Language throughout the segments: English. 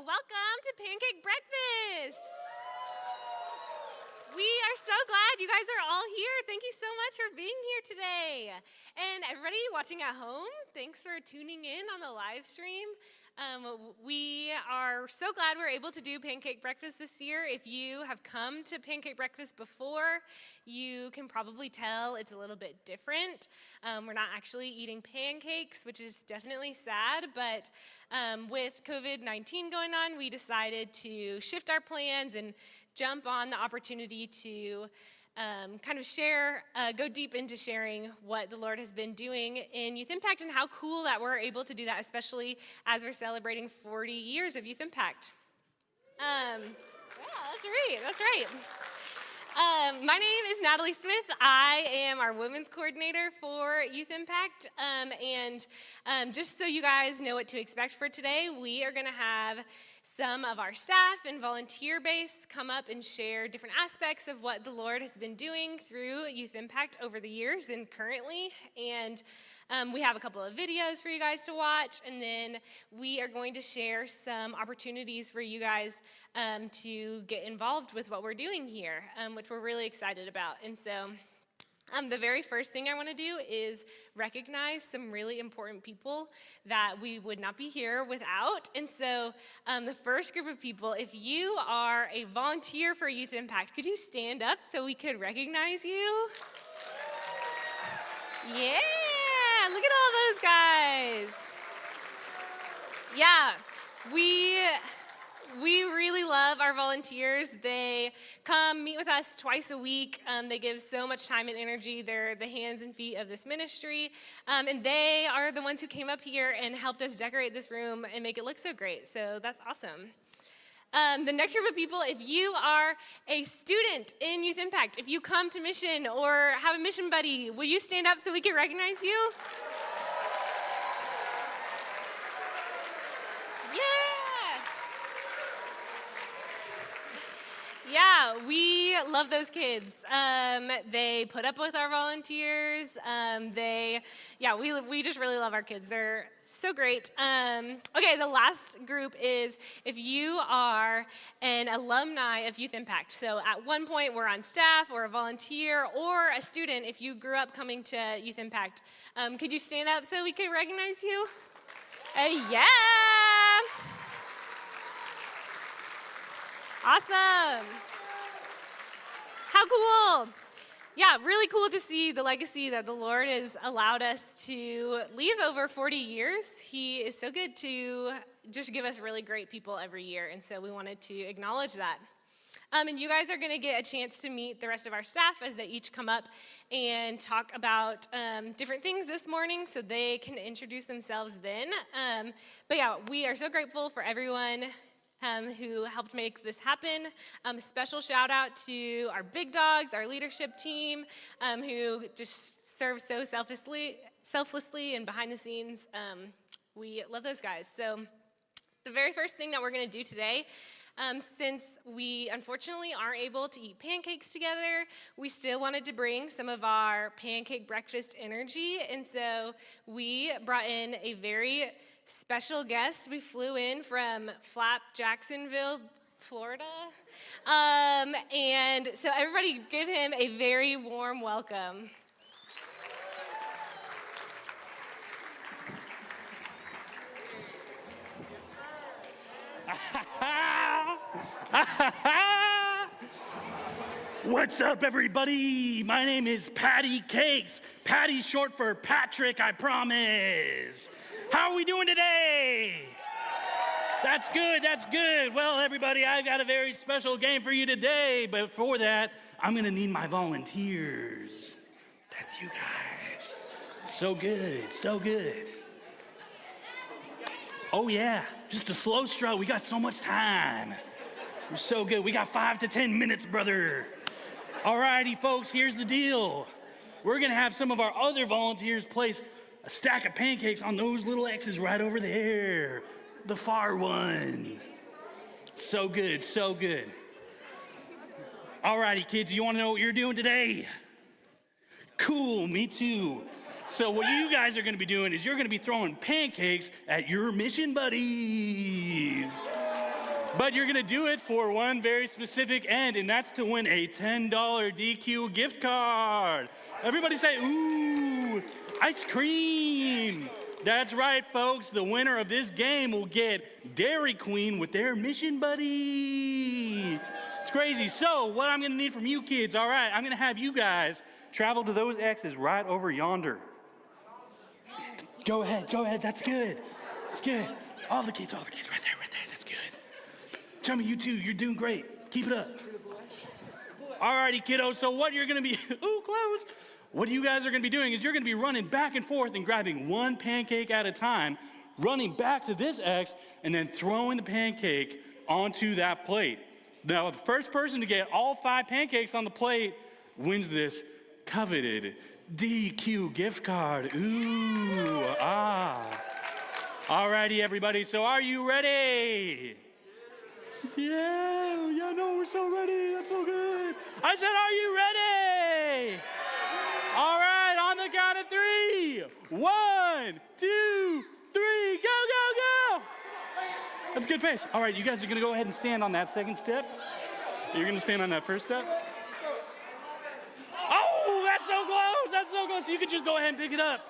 Welcome to Pancake Breakfast. We are so glad you guys are all here. Thank you so much for being here today. And everybody watching at home, thanks for tuning in on the live stream. We are so glad we're able to do Pancake Breakfast this year. If you have come to Pancake Breakfast before, you can probably tell it's a little bit different. We're not actually eating pancakes, which is definitely sad, but with COVID-19 going on, we decided to shift our plans and jump on the opportunity to kind of share, go deep into sharing what the Lord has been doing in Youth Impact and how cool that we're able to do that, especially as we're celebrating 40 years of Youth Impact. Yeah, that's right. My name is Natalie Smith. I am our women's coordinator for Youth Impact. And just so you guys know what to expect for today, we are going to have some of our staff and volunteer base come up and share different aspects of what the Lord has been doing through Youth Impact over the years and currently. And we have a couple of videos for you guys to watch, and then we are going to share some opportunities for you guys to get involved with what we're doing here, which we're really excited about. And so the very first thing I want to do is recognize some really important people that we would not be here without. And so the first group of people, if you are a volunteer for Youth Impact, could you stand up so we could recognize you? Yeah, look at all those guys. Yeah, we really love our volunteers. They come meet with us twice a week. They give so much time and energy. They're the hands and feet of this ministry. And they are the ones who came up here and helped us decorate this room and make it look so great. So that's awesome. The next group of people, if you are a student in Youth Impact, if you come to mission or have a mission buddy, will you stand up so we can recognize you? Yeah, we love those kids. They put up with our volunteers. We just really love our kids. They're so great. Okay, the last group is if you are an alumni of Youth Impact. So at one point we're on staff or a volunteer or a student. If you grew up coming to Youth Impact, could you stand up so we can recognize you? Yeah. Awesome. How cool. Yeah, really cool to see the legacy that the Lord has allowed us to leave over 40 years. He is so good to just give us really great people every year, and so we wanted to acknowledge that. And you guys are going to get a chance to meet the rest of our staff as they each come up and talk about different things this morning, so they can introduce themselves then. But yeah, we are so grateful for everyone who helped make this happen. A special shout out to our big dogs, our leadership team, who just serve so selflessly and behind the scenes. We love those guys. So the very first thing that we're going to do today, since we unfortunately aren't able to eat pancakes together, we still wanted to bring some of our pancake breakfast energy, and so we brought in a very special guest. We flew in from Jacksonville, Florida, and so everybody give him a very warm welcome. What's up, everybody? My name is Patty Cakes. Patty's short for Patrick, I promise. How are we doing today? That's good. Well, everybody, I've got a very special game for you today, but for that, I'm gonna need my volunteers. That's you guys. So good. Oh yeah, just a slow stroke. We got so much time. We're so good. We got 5 to 10 minutes, brother. Alrighty, folks, here's the deal. We're gonna have some of our other volunteers place a stack of pancakes on those little X's right over there. The far one. So good. Alrighty, kids, you wanna know what you're doing today? Cool, me too. So what you guys are gonna be doing is you're gonna be throwing pancakes at your mission buddies. But you're gonna do it for one very specific end, and that's to win a $10 DQ gift card. Everybody say, ooh, ice cream. That's right, folks. The winner of this game will get Dairy Queen with their Mission Buddy. It's crazy. So what I'm gonna need from you kids, all right, I'm gonna have you guys travel to those X's right over yonder. Go ahead, that's good. That's good. All the kids, right there, that's good. Chummy, you too, you're doing great. Keep it up. All righty, kiddos, so what you're gonna be, ooh, close. What you guys are gonna be doing is you're gonna be running back and forth and grabbing one pancake at a time, running back to this X, and then throwing the pancake onto that plate. Now, the first person to get all 5 pancakes on the plate wins this coveted DQ gift card. Ooh, ah. All righty, everybody, so are you ready? Yeah, no, we're so ready. That's so good. I said, are you ready? All right, on the count of 3. 1, 2, 3, go. That's good pace. All right, you guys are gonna go ahead and stand on that second step. You're gonna stand on that first step. Oh, that's so close. You could just go ahead and pick it up.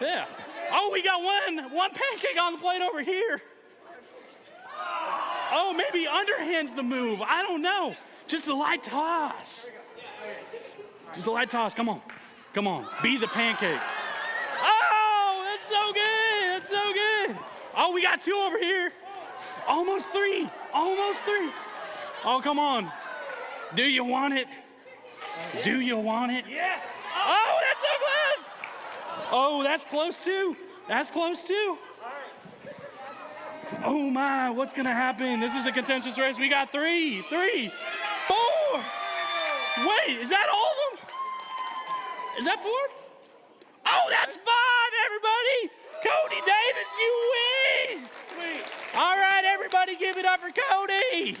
Yeah. Oh, we got one pancake on the plate over here. Oh, maybe underhand's the move. I don't know. Just a light toss. Come on. Be the pancake. Oh, that's so good. Oh, we got 2 over here. Almost 3. Oh, come on. Do you want it? Yes. Oh, that's so close. Oh, that's close too. Oh my, what's gonna happen? This is a contentious race. We got 3, 4. Wait, is that all of them? Is that 4? Oh, that's 5, everybody. Cody Davis, you win. Sweet. All right, everybody, give it up for Cody.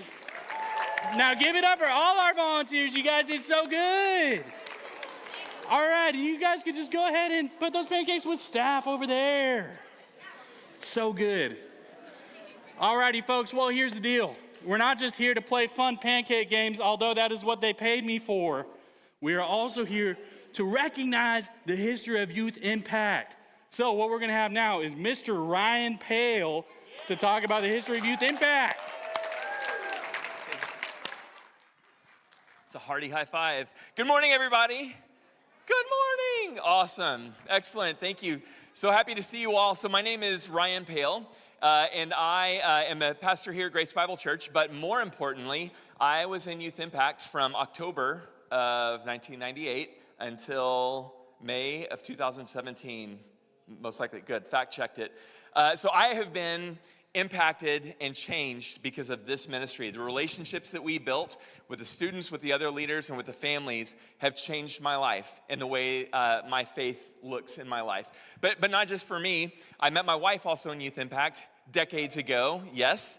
Now give it up for all our volunteers. You guys did so good. All right, you guys could just go ahead and put those pancakes with staff over there. So good. All righty, folks, well, here's the deal. We're not just here to play fun pancake games, although that is what they paid me for. We are also here to recognize the history of Youth Impact. So what we're gonna have now is Mr. Ryan Pale to talk about the history of Youth Impact. It's a hearty high five. Good morning, everybody. Good morning. Awesome. Excellent. Thank you. So happy to see you all. So my name is Ryan Pale, and I am a pastor here at Grace Bible Church, but more importantly, I was in Youth Impact from October of 1998 until May of 2017. Most likely. Good. Fact checked it. So I have been impacted and changed because of this ministry. The relationships that we built with the students, with the other leaders, and with the families have changed my life and the way my faith looks in my life. But not just for me. I met my wife also in Youth Impact decades ago. Yes.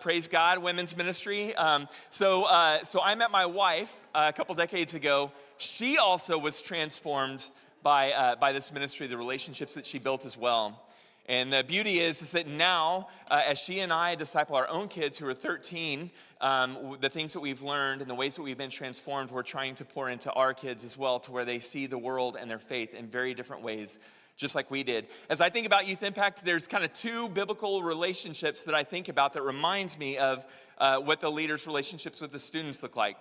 Praise God, women's ministry. So I met my wife a couple decades ago. She also was transformed by this ministry, the relationships that she built as well. And the beauty is that now, as she and I disciple our own kids who are 13, the things that we've learned and the ways that we've been transformed, we're trying to pour into our kids as well, to where they see the world and their faith in very different ways, just like we did. As I think about Youth Impact, there's kind of 2 biblical relationships that I think about that reminds me of what the leaders' relationships with the students look like.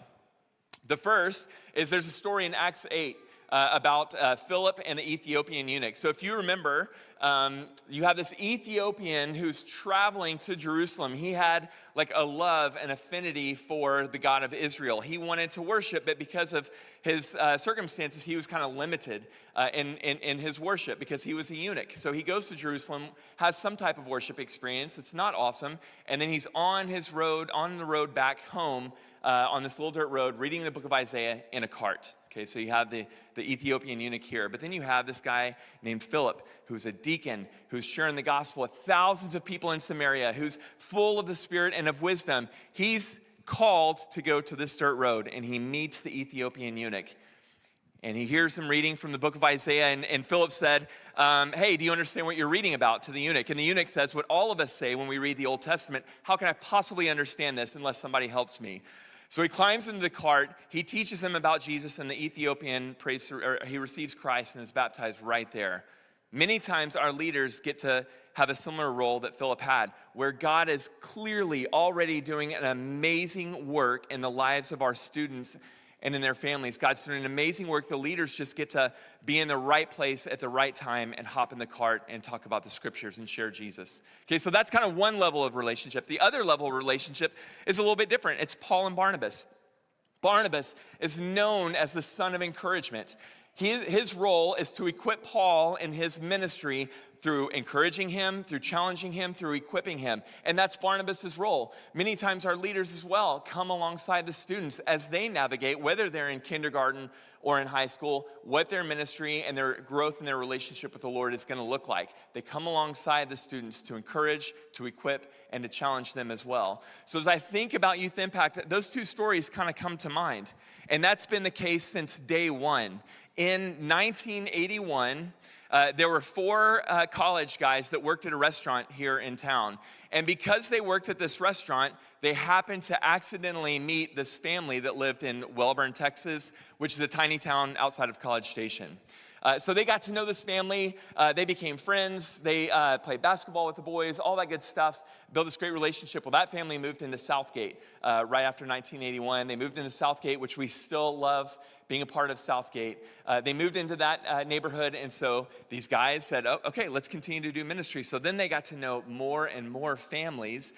The first is there's a story in Acts 8 about Philip and the Ethiopian eunuch. So if you remember, you have this Ethiopian who's traveling to Jerusalem. He had like a love and affinity for the God of Israel. He wanted to worship, but because of his circumstances, he was kind of limited in his worship because he was a eunuch. So he goes to Jerusalem, has some type of worship experience. It's not awesome. And then he's on the road back home on this little dirt road, reading the book of Isaiah in a cart. Okay, so you have the Ethiopian eunuch here, but then you have this guy named Philip, who's a deacon, who's sharing the gospel with thousands of people in Samaria, who's full of the Spirit and of wisdom. He's called to go to this dirt road, and he meets the Ethiopian eunuch. And he hears him reading from the book of Isaiah, and Philip said, hey, do you understand what you're reading about, to the eunuch? And the eunuch says what all of us say when we read the Old Testament: how can I possibly understand this unless somebody helps me? So he climbs into the cart, he teaches him about Jesus, and the Ethiopian he receives Christ and is baptized right there. Many times our leaders get to have a similar role that Philip had, where God is clearly already doing an amazing work in the lives of our students and in their families. God's doing an amazing work. The leaders just get to be in the right place at the right time and hop in the cart and talk about the scriptures and share Jesus. Okay, so that's kind of one level of relationship. The other level of relationship is a little bit different. It's Paul and Barnabas. Barnabas is known as the son of encouragement. His role is to equip Paul in his ministry through encouraging him, through challenging him, through equipping him. And that's Barnabas' role. Many times our leaders as well come alongside the students as they navigate, whether they're in kindergarten or in high school, what their ministry and their growth in their relationship with the Lord is going to look like. They come alongside the students to encourage, to equip, and to challenge them as well. So as I think about Youth Impact, those two stories kind of come to mind. And that's been the case since day one. In 1981, there were four college guys that worked at a restaurant here in town. And because they worked at this restaurant, they happened to accidentally meet this family that lived in Wellborn, Texas, which is a tiny town outside of College Station. So they got to know this family. They became friends. They played basketball with the boys, all that good stuff. Built this great relationship. Well, that family moved into Southgate right after 1981. They moved into Southgate, which we still love being a part of Southgate. They moved into that neighborhood, and so these guys said, oh, okay, let's continue to do ministry. So then they got to know more and more families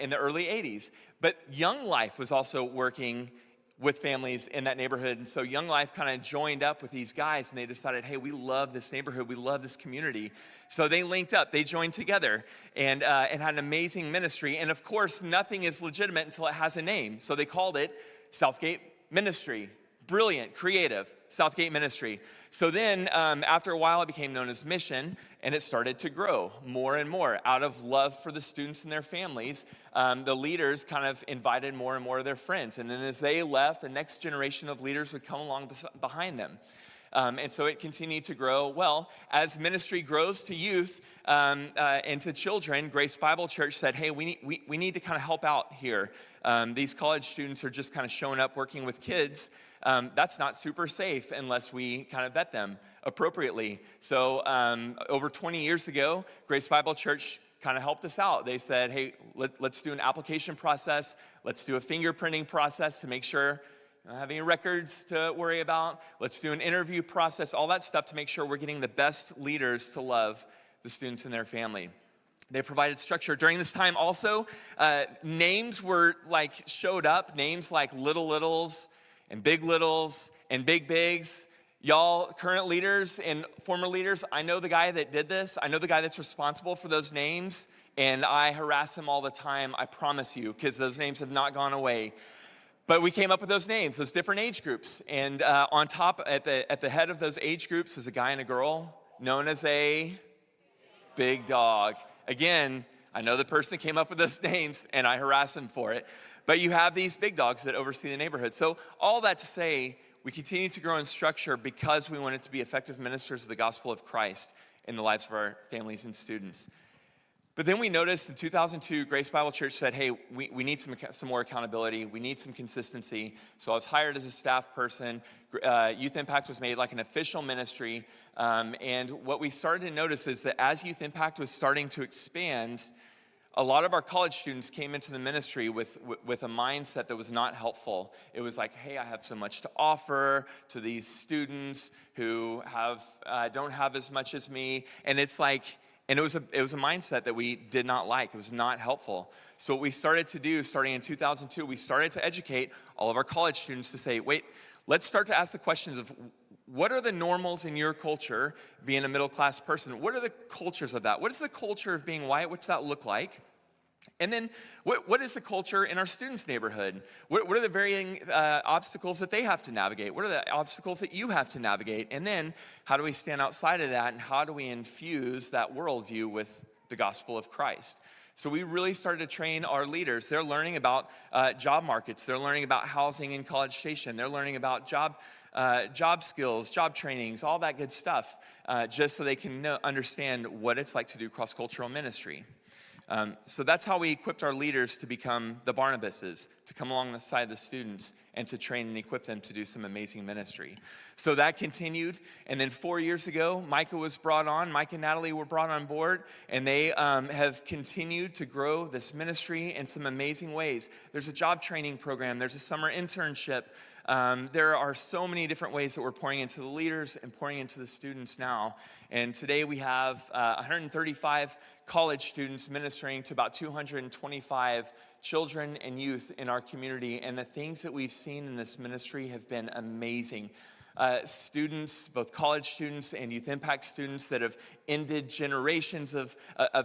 in the early 80s. But Young Life was also working with families in that neighborhood. And so Young Life kind of joined up with these guys, and they decided, hey, we love this neighborhood, we love this community. So they linked up, they joined together and had an amazing ministry. And of course, nothing is legitimate until it has a name. So they called it Southgate Ministry. Brilliant, creative, Southgate Ministry. So then after a while, it became known as Mission, and it started to grow more and more. Out of love for the students and their families, the leaders kind of invited more and more of their friends. And then as they left, the next generation of leaders would come along behind them. And so it continued to grow. Well, as ministry grows to youth and to children, Grace Bible Church said, hey, we need to kind of help out here. These college students are just kind of showing up working with kids. That's not super safe unless we kind of vet them appropriately. So over 20 years ago, Grace Bible Church kind of helped us out. They said, hey, let's do an application process. Let's do a fingerprinting process to make sure you don't have any records to worry about. Let's do an interview process, all that stuff to make sure we're getting the best leaders to love the students and their family. They provided structure. During this time also, names were showed up, names like Little Littles and Big Littles and Big Bigs. Y'all, current leaders and former leaders, I know the guy that did this. I know the guy that's responsible for those names, and I harass him all the time, I promise you, because those names have not gone away. But we came up with those names, those different age groups. And on top, at the head of those age groups is a guy and a girl known as a big dog. Again, I know the person that came up with those names, and I harass them for it. But you have these big dogs that oversee the neighborhood. So all that to say, we continue to grow in structure because we wanted to be effective ministers of the gospel of Christ in the lives of our families and students. But then we noticed in 2002, Grace Bible Church said, hey, we need some more accountability. We need some consistency. So I was hired as a staff person. Youth Impact was made like an official ministry. And what we started to notice is that as Youth Impact was starting to expand, a lot of our college students came into the ministry with a mindset that was not helpful. It was like, hey, I have so much to offer to these students who don't have as much as me. And it's like, and it was a mindset that we did not like. It was not helpful. So what we started to do, starting in 2002, we started to educate all of our college students to say, wait, let's start to ask the questions of what are the normals in your culture being a middle-class person? What are the cultures of that? What is the culture of being white? What's that look like? And then what is the culture in our students' neighborhood? What are the varying obstacles that they have to navigate? What are the obstacles that you have to navigate? And then how do we stand outside of that, and how do we infuse that worldview with the gospel of Christ. So we really started to train our leaders. They're learning about job markets. They're learning about housing in College Station. They're learning about job skills, job trainings, all that good stuff, just so they can understand what it's like to do cross-cultural ministry. So that's how we equipped our leaders to become the Barnabases, to come alongside the students and to train and equip them to do some amazing ministry. So that continued, and then 4 years ago, Micah and Natalie were brought on board, and they have continued to grow this ministry in some amazing ways. There's a job training program, there's a summer internship. There are so many different ways that we're pouring into the leaders and pouring into the students now. And today we have 135 college students ministering to about 225 children and youth in our community. And the things that we've seen in this ministry have been amazing. Students, both college students and youth impact students that have ended generations of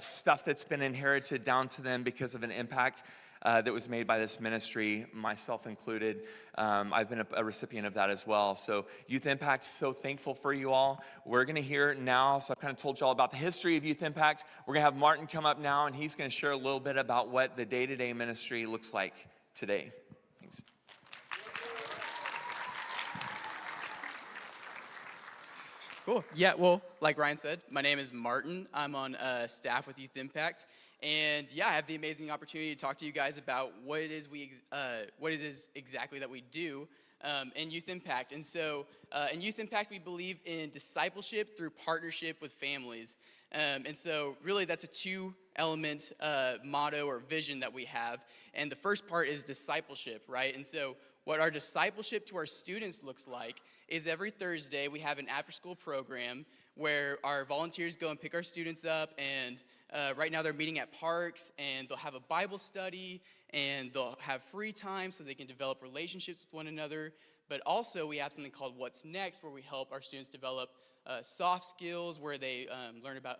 stuff that's been inherited down to them because of an impact that was made by this ministry, myself included. I've been a recipient of that as well. So Youth Impact, so thankful for you all. We're gonna hear now, so I've kind of told you all about the history of Youth Impact. We're gonna have Martin come up now, and he's gonna share a little bit about what the day-to-day ministry looks like today. Thanks. Cool. Yeah, well, like Ryan said, my name is Martin. I'm on staff with Youth Impact. And yeah, I have the amazing opportunity to talk to you guys about what it is exactly that we do in Youth Impact. And so in Youth Impact, we believe in discipleship through partnership with families. And so really that's a two-element motto or vision that we have. And the first part is discipleship, right? And so what our discipleship to our students looks like is every Thursday we have an after-school program where our volunteers go and pick our students up, and right now they're meeting at parks, and they'll have a Bible study, and they'll have free time so they can develop relationships with one another. But also we have something called What's Next, where we help our students develop soft skills, where they learn about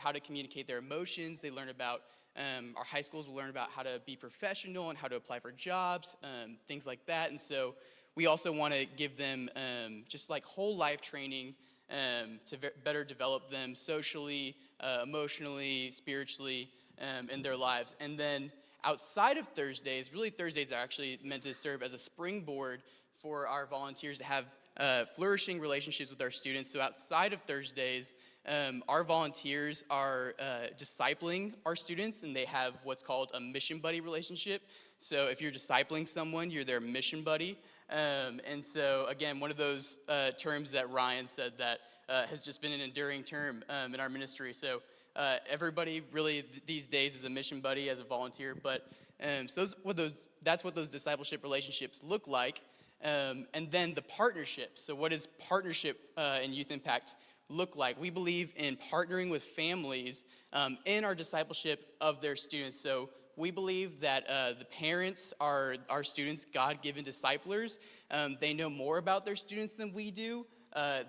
how to communicate their emotions. They learn about, our high schools will learn about how to be professional and how to apply for jobs, things like that. And so we also want to give them just like whole life training to better develop them socially, emotionally, spiritually, in their lives. And then outside of Thursdays, really Thursdays are actually meant to serve as a springboard for our volunteers to have flourishing relationships with our students. So outside of Thursdays, our volunteers are discipling our students, and they have what's called a mission buddy relationship. So if you're discipling someone, you're their mission buddy. And so again, one of those terms that Ryan said that has just been an enduring term in our ministry. So everybody really these days is a mission buddy as a volunteer. But so that's what those discipleship relationships look like. And then the partnership. So what does partnership in Youth Impact look like? We believe in partnering with families in our discipleship of their students. So we believe that the parents are our students' God-given disciplers. They know more about their students than we do.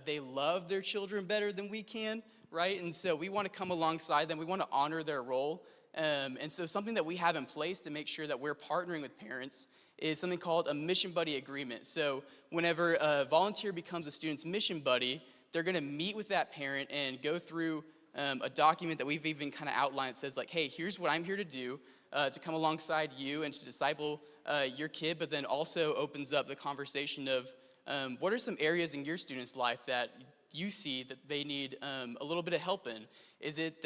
They love their children better than we can, right? And so we want to come alongside them. We want to honor their role. And so something that we have in place to make sure that we're partnering with parents is something called a mission buddy agreement. So whenever a volunteer becomes a student's mission buddy, they're going to meet with that parent and go through a document that we've even kind of outlined that says like, hey, here's what I'm here to do to come alongside you and to disciple your kid, but then also opens up the conversation of what are some areas in your student's life that you see that they need a little bit of help in? Is it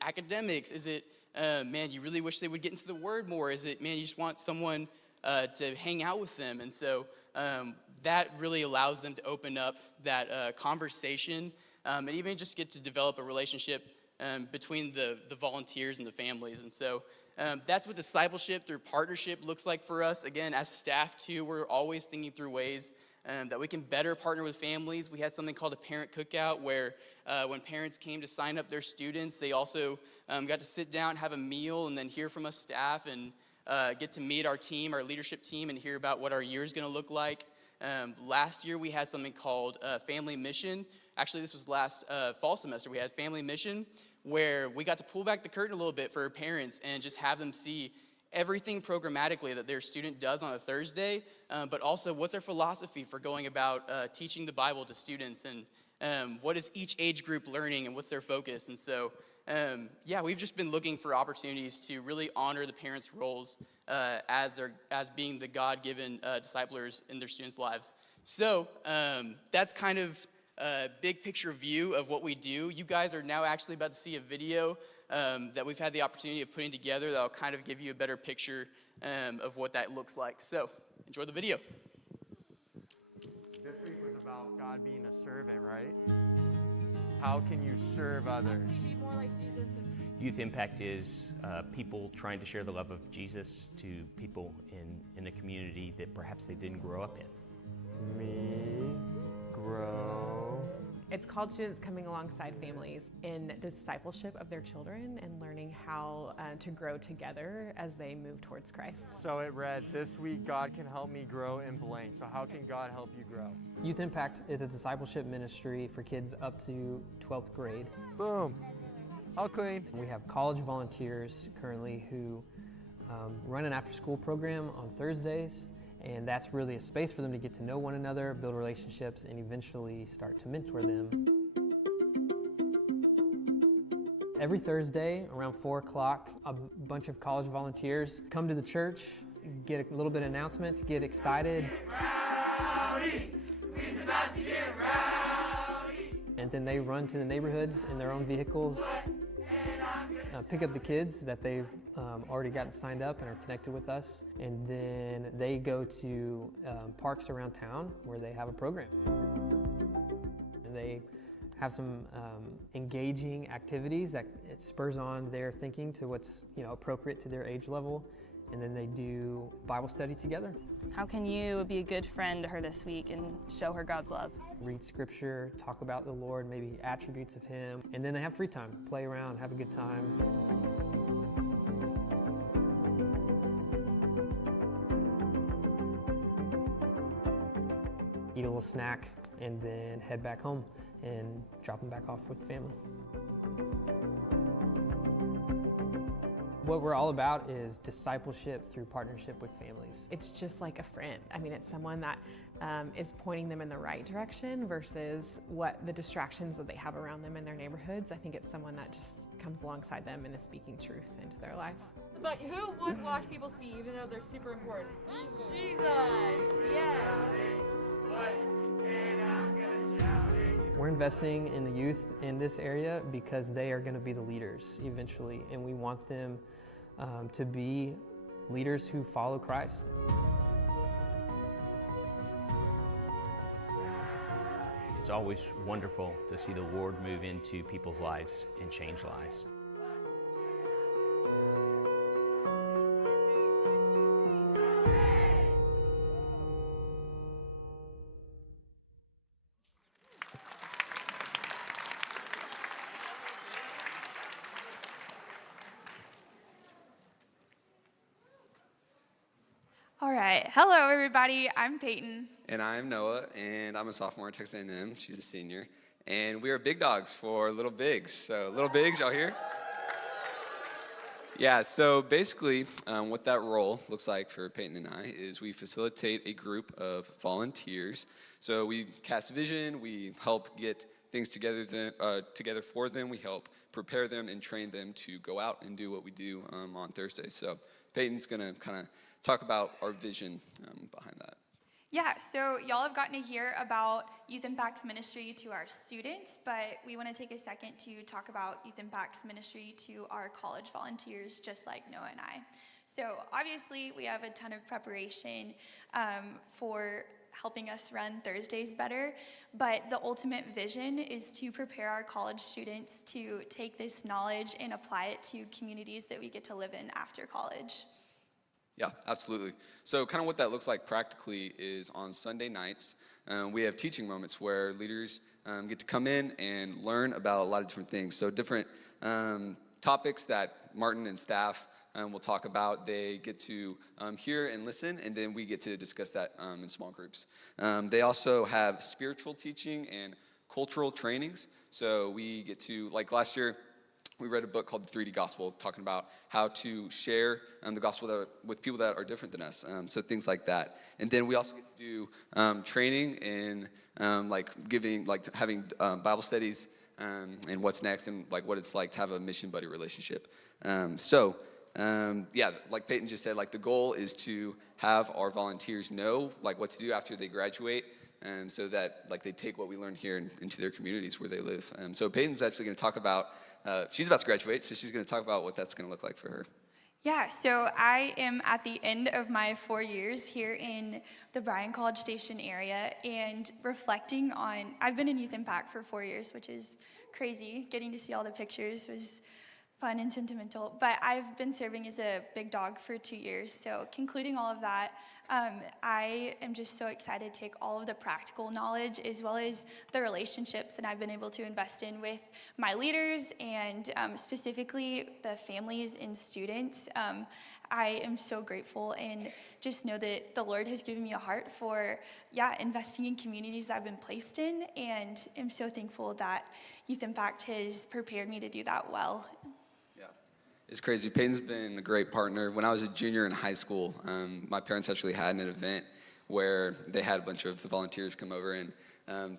academics? Is it, man, you really wish they would get into the word more? Is it, man, you just want someone to hang out with them? And so that really allows them to open up that conversation and even just get to develop a relationship between the volunteers and the families. And so that's what discipleship through partnership looks like for us. Again, as staff too, we're always thinking through ways that we can better partner with families. We had something called a parent cookout where when parents came to sign up their students, they also got to sit down, have a meal, and then hear from us staff and get to meet our team, our leadership team, and hear about what our year is going to look like. Last year, we had something called Family Mission. Actually, this was last fall semester. We had Family Mission, where we got to pull back the curtain a little bit for parents and just have them see everything programmatically that their student does on a Thursday, but also what's their philosophy for going about teaching the Bible to students, and what is each age group learning and what's their focus. And so Yeah, we've just been looking for opportunities to really honor the parents' roles as being the God-given disciplers in their students' lives. So that's kind of a big picture view of what we do. You guys are now actually about to see a video that we've had the opportunity of putting together that'll kind of give you a better picture of what that looks like. So enjoy the video. This week was about God being a servant, right? How can you serve others? Youth Impact is people trying to share the love of Jesus to people in a community that perhaps they didn't grow up in. Me, grow. It's called students coming alongside families in discipleship of their children and learning how to grow together as they move towards Christ. So it read, this week God can help me grow in blank. So how can God help you grow? Youth Impact is a discipleship ministry for kids up to 12th grade. Boom. All clean. We have college volunteers currently who run an after-school program on Thursdays, and that's really a space for them to get to know one another, build relationships, and eventually start to mentor them. Every Thursday around 4 o'clock, a bunch of college volunteers come to the church, get a little bit of announcements, get excited. Rowdy! We's about to get rowdy! And then they run to the neighborhoods in their own vehicles, pick up the kids that they've already gotten signed up and are connected with us, and then they go to parks around town where they have a program. And they have some engaging activities that it spurs on their thinking to what's appropriate to their age level, and then they do Bible study together. How can you be a good friend to her this week and show her God's love? Read scripture, talk about the Lord, maybe attributes of Him, and then they have free time, play around, have a good time. Eat a little snack, and then head back home and drop them back off with the family. What we're all about is discipleship through partnership with families. It's just like a friend. I mean, it's someone that is pointing them in the right direction versus what the distractions that they have around them in their neighborhoods. I think it's someone that just comes alongside them and is speaking truth into their life. But who would wash people's feet even though they're super important? Jesus! Yes! We're investing in the youth in this area because they are going to be the leaders eventually, and we want them to be leaders who follow Christ. It's always wonderful to see the Lord move into people's lives and change lives. All right. Hello, everybody. I'm Peyton. And I'm Noah, and I'm a sophomore at Texas A&M. She's a senior. And we are big dogs for Little Bigs. So, Little Bigs, y'all here? Yeah, so basically what that role looks like for Peyton and I is we facilitate a group of volunteers. So we cast vision, we help get things together for them, we help prepare them and train them to go out and do what we do on Thursdays. So Peyton's gonna kind of talk about our vision behind that. Yeah, so y'all have gotten to hear about Youth Impact's ministry to our students, but we want to take a second to talk about Youth Impact's ministry to our college volunteers, just like Noah and I. So obviously, we have a ton of preparation for helping us run Thursdays better, but the ultimate vision is to prepare our college students to take this knowledge and apply it to communities that we get to live in after college. Yeah, absolutely. So kind of what that looks like practically is on Sunday nights, we have teaching moments where leaders get to come in and learn about a lot of different things. So different topics that Martin and staff will talk about, they get to hear and listen, and then we get to discuss that in small groups. They also have spiritual teaching and cultural trainings. So we get to, like last year, we read a book called The 3D Gospel, talking about how to share the gospel with people that are different than us, so things like that. And then we also get to do training in having Bible studies and what's next and like what it's like to have a mission buddy relationship. Yeah, like Peyton just said, like the goal is to have our volunteers know like what to do after they graduate, so that like they take what we learn here into their communities where they live. So Peyton's actually going to talk about, she's about to graduate, so she's going to talk about what that's going to look like for her. Yeah, so I am at the end of my 4 years here in the Bryan College Station area, and reflecting on, I've been in Youth Impact for 4 years, which is crazy. Getting to see all the pictures was fun and sentimental, but I've been serving as a big dog for 2 years. So concluding all of that, I am just so excited to take all of the practical knowledge as well as the relationships that I've been able to invest in with my leaders and specifically the families and students. I am so grateful and just know that the Lord has given me a heart for, investing in communities I've been placed in, and I'm so thankful that Youth Impact has prepared me to do that well. It's crazy. Peyton's been a great partner. When I was a junior in high school, my parents actually had an event where they had a bunch of the volunteers come over, and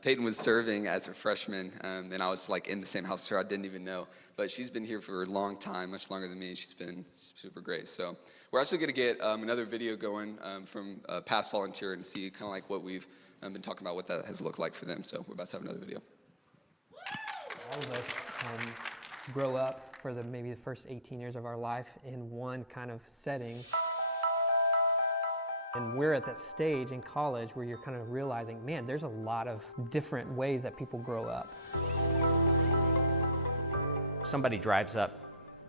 Peyton was serving as a freshman, and I was like in the same house as her. I didn't even know, but she's been here for a long time, much longer than me. She's been super great. So we're actually going to get another video going from a past volunteer and see kind of like what we've been talking about, what that has looked like for them. So we're about to have another video. All of us grow up for maybe the first 18 years of our life in one kind of setting. And we're at that stage in college where you're kind of realizing, man, there's a lot of different ways that people grow up. Somebody drives up,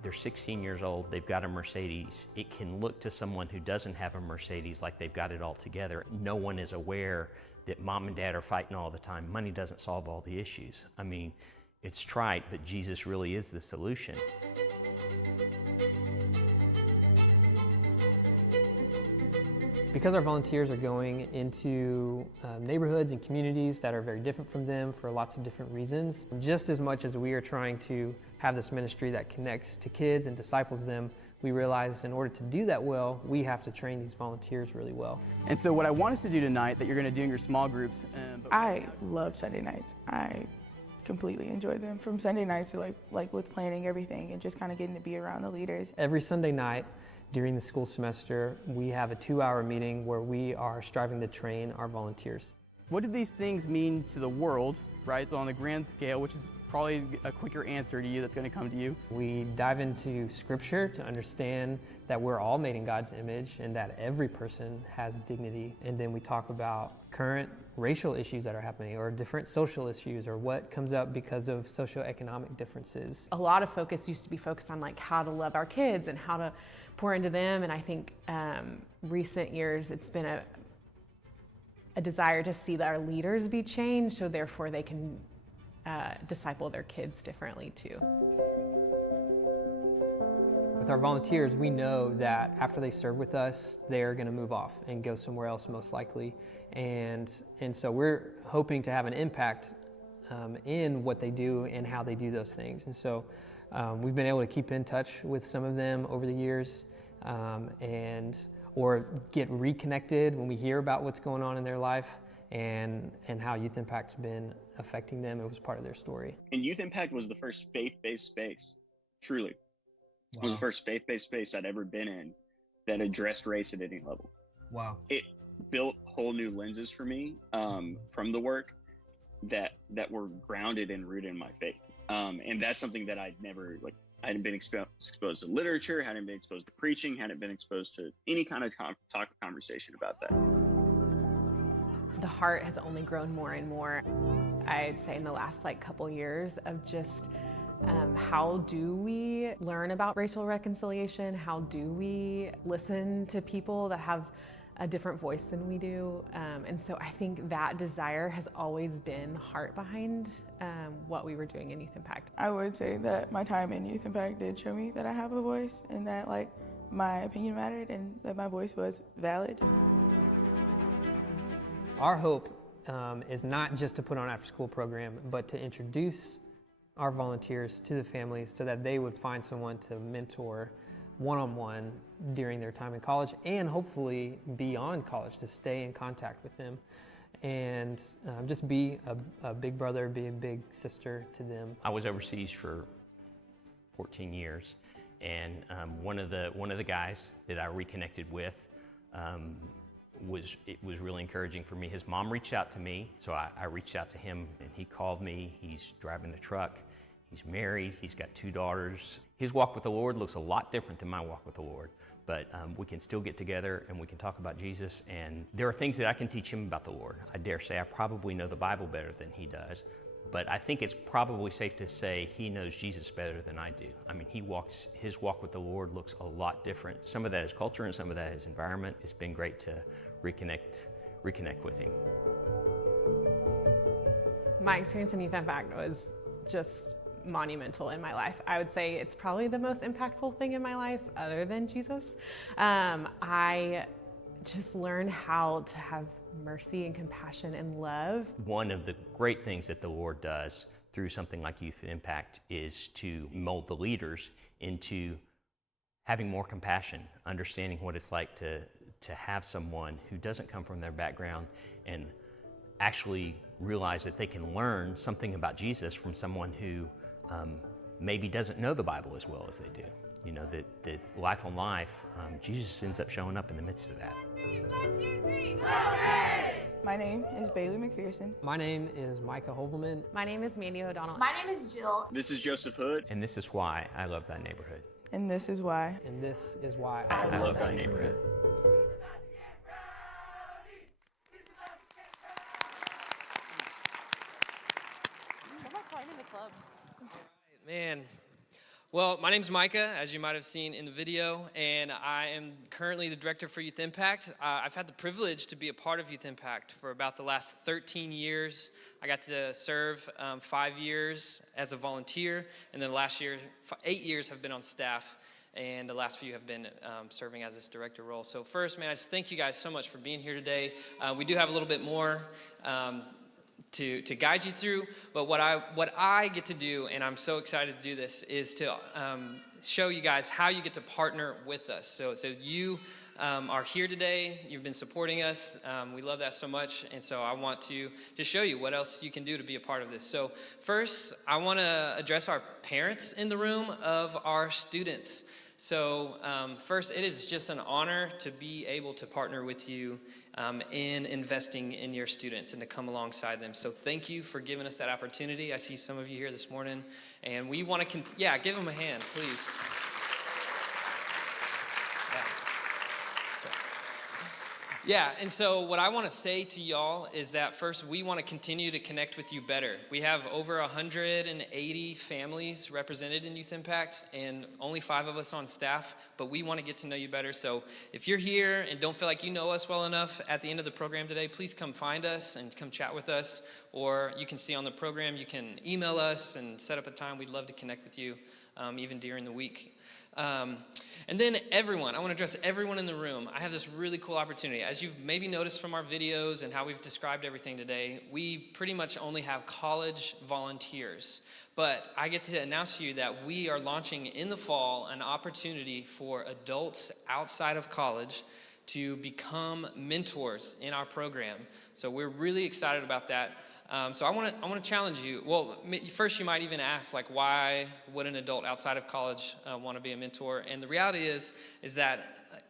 they're 16 years old, they've got a Mercedes. It can look to someone who doesn't have a Mercedes like they've got it all together. No one is aware that mom and dad are fighting all the time. Money doesn't solve all the issues. I mean, it's trite, but Jesus really is the solution. Because our volunteers are going into neighborhoods and communities that are very different from them for lots of different reasons, just as much as we are trying to have this ministry that connects to kids and disciples them, we realize in order to do that well, we have to train these volunteers really well. And so what I want us to do tonight that you're going to do in your small groups. I love Sunday nights. I completely enjoy them, from Sunday nights to like with planning everything and just kind of getting to be around the leaders. Every Sunday night during the school semester, we have a 2-hour meeting where we are striving to train our volunteers. What do these things mean to the world, right? So on the grand scale, which is probably a quicker answer to you that's going to come to you. We dive into scripture to understand that we're all made in God's image and that every person has dignity. And then we talk about current racial issues that are happening or different social issues or what comes up because of socioeconomic differences. A lot of focus used to be focused on like how to love our kids and how to pour into them. And I think recent years it's been a desire to see that our leaders be changed so therefore they can disciple their kids differently too. With our volunteers, we know that after they serve with us, they're going to move off and go somewhere else most likely. And so we're hoping to have an impact in what they do and how they do those things. And so we've been able to keep in touch with some of them over the years or get reconnected when we hear about what's going on in their life and how Youth Impact's been affecting them. It was part of their story. And Youth Impact was the first faith-based space, truly. Wow. It was the first faith-based space I'd ever been in that addressed race at any level. Wow. It built whole new lenses for me from the work that were grounded and rooted in my faith. And that's something that I'd never, I hadn't been exposed to literature, hadn't been exposed to preaching, hadn't been exposed to any kind of talk or conversation about that. The heart has only grown more and more, I'd say, in the last couple years of just how do we learn about racial reconciliation? How do we listen to people that have a different voice than we do? And so I think that desire has always been the heart behind what we were doing in Youth Impact. I would say that my time in Youth Impact did show me that I have a voice and that my opinion mattered and that my voice was valid. Our hope is not just to put on an after-school program, but to introduce our volunteers to the families so that they would find someone to mentor one-on-one during their time in college and hopefully beyond college to stay in contact with them. and just be a big brother, be a big sister to them. I was overseas for 14 years, and one of the guys that I reconnected with was really encouraging for me. His mom reached out to me, so I reached out to him, and he called me. He's driving the truck. He's married. He's got 2 daughters. His walk with the Lord looks a lot different than my walk with the Lord, but we can still get together and we can talk about Jesus, and there are things that I can teach him about the Lord. I dare say I probably know the Bible better than he does, but I think it's probably safe to say he knows Jesus better than I do. I mean, his walk with the Lord looks a lot different. Some of that is culture and some of that is environment. It's been great to reconnect with him. My experience in Youth Impact was just monumental in my life. I would say it's probably the most impactful thing in my life other than Jesus. I just learned how to have mercy and compassion and love. One of the great things that the Lord does through something like Youth Impact is to mold the leaders into having more compassion, understanding what it's like to have someone who doesn't come from their background and actually realize that they can learn something about Jesus from someone who maybe doesn't know the Bible as well as they do. You know, that life on life, Jesus ends up showing up in the midst of that. 1, 2, 3, My name is Bailey McPherson. My name is Micah Hovelman. My name is Mandy O'Donnell. My name is Jill. This is Joseph Hood. And this is why I love thy neighborhood. And this is why. And this is why I love thy neighborhood. Man, well, my name's Micah, as you might have seen in the video, and I am currently the director for Youth Impact. I've had the privilege to be a part of Youth Impact for about the last 13 years. I got to serve 5 years as a volunteer, and then the last 8 years have been on staff, and the last few have been serving as this director role. So first, man, I just thank you guys so much for being here today. We do have a little bit more to guide you through, but what I get to do, and I'm so excited to do this, is to show you guys how you get to partner with us. So you are here today, you've been supporting us, we love that so much, and so I want to just show you what else you can do to be a part of this. So first, I want to address our parents in the room of our students. So first, it is just an honor to be able to partner with you in investing in your students and to come alongside them. So thank you for giving us that opportunity. I see some of you here this morning, and we want to, give them a hand, please. Yeah, and so what I want to say to y'all is that first, we want to continue to connect with you better. We have over 180 families represented in Youth Impact and only 5 of us on staff, but we want to get to know you better. So if you're here and don't feel like you know us well enough at the end of the program today, please come find us and come chat with us, or you can see on the program, you can email us and set up a time. We'd love to connect with you even during the week. And then everyone, I want to address everyone in the room. I have this really cool opportunity. As you've maybe noticed from our videos and how we've described everything today, we pretty much only have college volunteers. But I get to announce to you that we are launching in the fall an opportunity for adults outside of college to become mentors in our program. So we're really excited about that. So I want to challenge you. Well, first you might even ask, like, why would an adult outside of college want to be a mentor? And the reality is that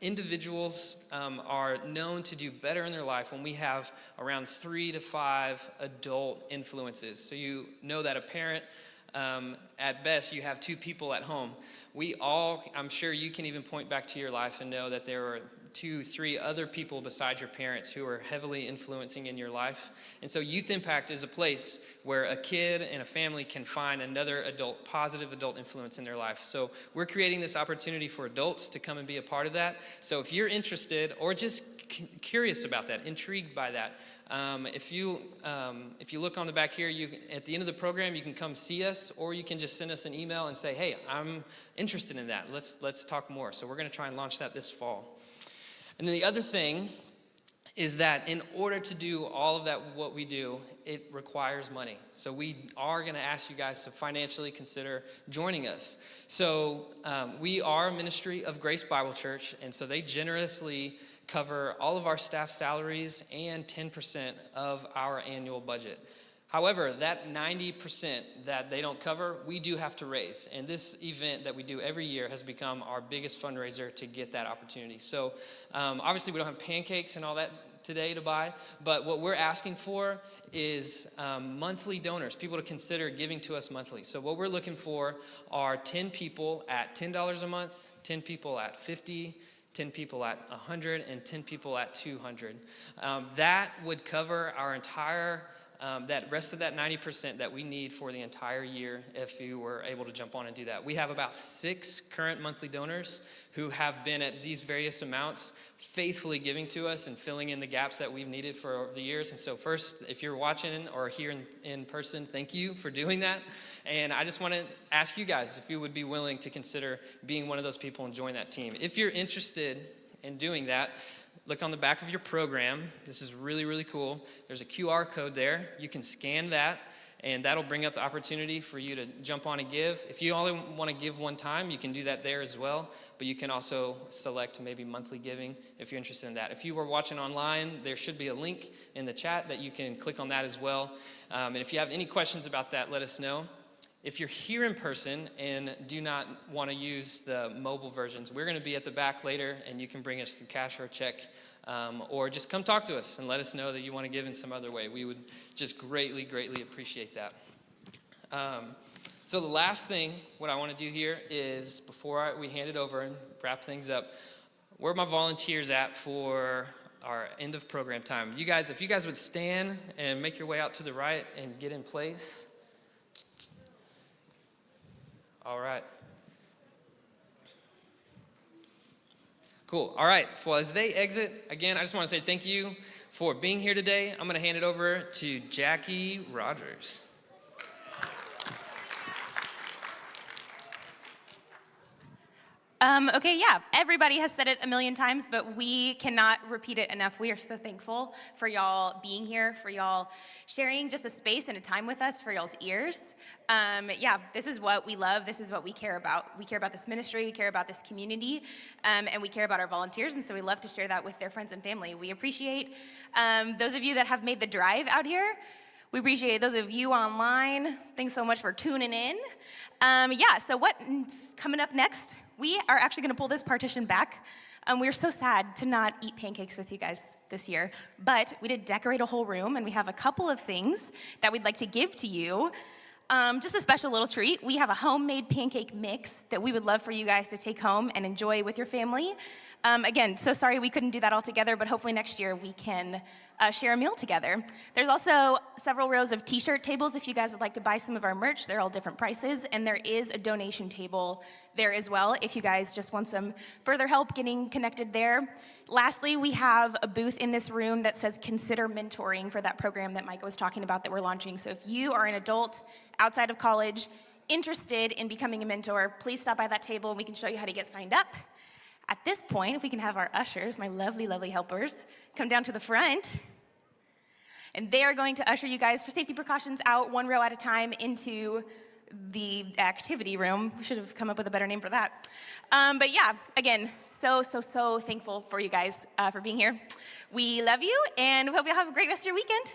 individuals are known to do better in their life when we have around 3 to 5 adult influences. So you know that a parent, at best, you have 2 people at home. We all, I'm sure you can even point back to your life and know that there are 2, 3 other people besides your parents who are heavily influencing in your life. And so Youth Impact is a place where a kid and a family can find another positive adult influence in their life. So we're creating this opportunity for adults to come and be a part of that. So if you're interested or just curious about that, intrigued by that, if you look on the back here, at the end of the program, you can come see us, or you can just send us an email and say, hey, I'm interested in that. Let's talk more. So we're going to try and launch that this fall. And then the other thing is that in order to do all of that, what we do, it requires money. So we are going to ask you guys to financially consider joining us. So we are a ministry of Grace Bible Church, and so they generously cover all of our staff salaries and 10% of our annual budget. However, that 90% that they don't cover, we do have to raise. And this event that we do every year has become our biggest fundraiser to get that opportunity. So obviously we don't have pancakes and all that today to buy, but what we're asking for is monthly donors, people to consider giving to us monthly. So what we're looking for are 10 people at $10 a month, 10 people at $50, 10 people at $100, and 10 people at $200. That would cover our entire that rest of that 90% that we need for the entire year if you were able to jump on and do that. We have about 6 current monthly donors who have been at these various amounts faithfully giving to us and filling in the gaps that we've needed for over the years. And so first, if you're watching or here in person, thank you for doing that. And I just want to ask you guys if you would be willing to consider being one of those people and join that team. If you're interested in doing that, look on the back of your program. This is really, really cool. There's a QR code there. You can scan that, and that'll bring up the opportunity for you to jump on and give. If you only want to give one time, you can do that there as well, but you can also select maybe monthly giving if you're interested in that. If you were watching online, there should be a link in the chat that you can click on that as well. And if you have any questions about that, let us know. If you're here in person and do not want to use the mobile versions, we're going to be at the back later, and you can bring us the cash or a check, or just come talk to us and let us know that you want to give in some other way. We would just greatly, greatly appreciate that. So the last thing, what I want to do here is, before we hand it over and wrap things up, where are my volunteers at for our end of program time? You guys, if you guys would stand and make your way out to the right and get in place. All right. Cool. All right. Well, as they exit, again, I just want to say thank you for being here today. I'm going to hand it over to Jackie Rogers. Okay, yeah, everybody has said it a million times, but we cannot repeat it enough. We are so thankful for y'all being here, for y'all sharing just a space and a time with us, for y'all's ears. Yeah, this is what we love. This is what we care about. We care about this ministry. We care about this community, and we care about our volunteers, and so we love to share that with their friends and family. We appreciate those of you that have made the drive out here. We appreciate those of you online. Thanks so much for tuning in. Yeah, so what's coming up next? We are actually going to pull this partition back. We're so sad to not eat pancakes with you guys this year, but we did decorate a whole room, and we have a couple of things that we'd like to give to you. Just a special little treat. We have a homemade pancake mix that we would love for you guys to take home and enjoy with your family. Again, so sorry we couldn't do that all together, but hopefully next year we can share a meal together. There's also several rows of t-shirt tables if you guys would like to buy some of our merch. They're all different prices, and there is a donation table there as well if you guys just want some further help getting connected there. Lastly, we have a booth in this room that says consider mentoring for that program that Micah was talking about that we're launching. So if you are an adult outside of college interested in becoming a mentor, please stop by that table and we can show you how to get signed up. At this point, if we can have our ushers, my lovely, lovely helpers, come down to the front. And they are going to usher you guys, for safety precautions, out one row at a time into the activity room. We should have come up with a better name for that. But yeah, again, so thankful for you guys for being here. We love you, and we hope you have a great rest of your weekend.